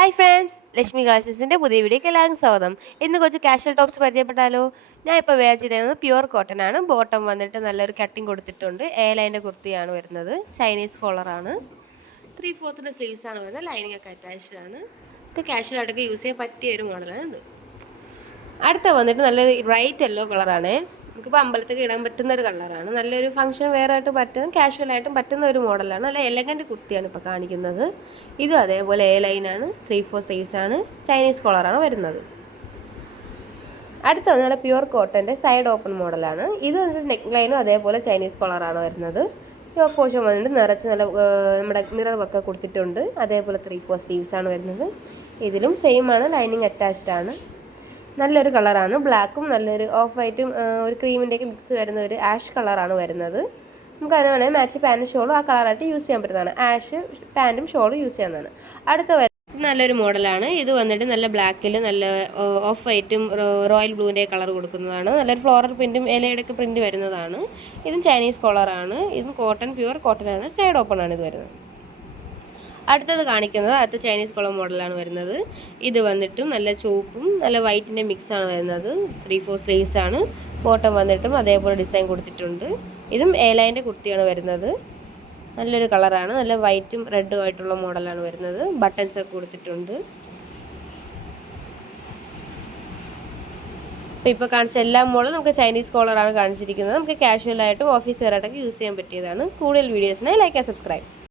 Hi friends, Lakshmi കളക്ഷൻസിൻ്റെ പുതിയ വീഡിയോക്ക് എല്ലാവർക്കും സ്വാഗതം. ഇന്ന് കുറച്ച് കാഷ്വൽ ടോപ്സ് പരിചയപ്പെട്ടാലോ. ഞാൻ ഇപ്പോൾ വെയർ ചെയ്തിരുന്നത് പ്യുവർ കോട്ടൺ ആണ്. ബോട്ടം വന്നിട്ട് നല്ലൊരു കട്ടിങ് കൊടുത്തിട്ടുണ്ട്. ലൈൻ്റെ കുർത്തിയാണ് വരുന്നത്. ചൈനീസ് കോളറാണ്. 3/4 സ്ലീവ്സ് ആണ് വരുന്നത്. ലൈനിങ് ഒക്കെ അറ്റാച്ച്ഡ് ആണ്. ഒക്കെ കാഷ്വലായിട്ടൊക്കെ യൂസ് ചെയ്യാൻ പറ്റിയ ഒരു മോഡലാണ് ഇത്. അടുത്ത വന്നിട്ട് നല്ലൊരു ബ്രൈറ്റ് യെല്ലോ കളറാണ്. നമുക്കിപ്പോൾ അമ്പലത്തൊക്കെ ഇടാൻ പറ്റുന്ന ഒരു കളറാണ്. നല്ലൊരു ഫംഗ്ഷൻ വെയർ ആയിട്ട് പറ്റുന്ന കാഷ്വലായിട്ടും പറ്റുന്ന ഒരു മോഡലാണ്. നല്ല എലഗൻറ്റ് കുർത്തിയാണ് ഇപ്പോൾ കാണിക്കുന്നത്. ഇതും അതേപോലെ ലൈനാണ്. 3/4 സൈസാണ്. ചൈനീസ് കോളറാണ് വരുന്നത്. അടുത്ത നല്ല പ്യുവർ കോട്ടൻ്റെ സൈഡ് ഓപ്പൺ മോഡലാണ്. ഇത് നെക്ക് ലൈനും അതേപോലെ ചൈനീസ് കോളറാണ് വരുന്നത്. യോക്ക് പോർഷൻ വന്നിട്ട് നിറച്ച് നല്ല നമ്മുടെ മിറർ വർക്ക് കൊടുത്തിട്ടുണ്ട്. അതേപോലെ 3/4 സ്ലീവ്സാണ് വരുന്നത്. ഇതിലും സെയിം ആണ്. ലൈനിങ് അറ്റാച്ച്ഡ് ആണ്. നല്ലൊരു കളറാണ്. ബ്ലാക്കും നല്ലൊരു ഓഫ് വൈറ്റും ഒരു ക്രീമിൻ്റെയൊക്കെ മിക്സ് വരുന്ന ഒരു ആഷ് കളറാണ് വരുന്നത്. നമുക്ക് അതിന് വേണമെങ്കിൽ മാച്ച് പാൻറ്റും ഷോളും ആ കളറായിട്ട് യൂസ് ചെയ്യാൻ പറ്റുന്നതാണ്. ആഷ് പാൻറ്റും ഷോളും യൂസ് ചെയ്യാവുന്നതാണ്. അടുത്ത നല്ലൊരു മോഡലാണ്. ഇത് വന്നിട്ട് നല്ല ബ്ലാക്കിൽ നല്ല ഓഫ് വൈറ്റും റോയൽ ബ്ലൂവിൻ്റെ കളർ കൊടുക്കുന്നതാണ്. നല്ലൊരു ഫ്ലോറൽ പ്രിൻറ്റും ഇലയുടെയൊക്കെ പ്രിൻറ്റ് വരുന്നതാണ്. ഇതും ചൈനീസ് കോളറാണ്. ഇതും കോട്ടൺ, പ്യുവർ കോട്ടൺ ആണ്. സൈഡ് ഓപ്പൺ ആണ് ഇത് വരുന്നത്. അടുത്തത് കാണിക്കുന്നത് അടുത്ത ചൈനീസ് കോളർ മോഡലാണ് വരുന്നത്. ഇത് വന്നിട്ടും നല്ല ചുവപ്പും നല്ല വൈറ്റിൻ്റെ മിക്സാണ് വരുന്നത്. 3/4 സ്ലീവ്സ് ആണ്. ബോട്ടം വന്നിട്ടും അതേപോലെ ഡിസൈൻ കൊടുത്തിട്ടുണ്ട്. ഇതും ലൈൻ്റെ കുർത്തിയാണ് വരുന്നത്. നല്ലൊരു കളറാണ്. നല്ല വൈറ്റും റെഡും ആയിട്ടുള്ള മോഡലാണ് വരുന്നത്. ബട്ടൺസ് ഒക്കെ കൊടുത്തിട്ടുണ്ട്. ഇപ്പോൾ കാണിച്ച എല്ലാ മോഡലും നമുക്ക് ചൈനീസ് കോളറാണ് കാണിച്ചിരിക്കുന്നത്. നമുക്ക് കാഷ്വലായിട്ടും ഓഫീസ് വെയറായിട്ടൊക്കെ യൂസ് ചെയ്യാൻ പറ്റിയതാണ്. കൂടുതൽ വീഡിയോസിനായി ലൈക്ക് ആൻഡ് സബ്സ്ക്രൈബ്.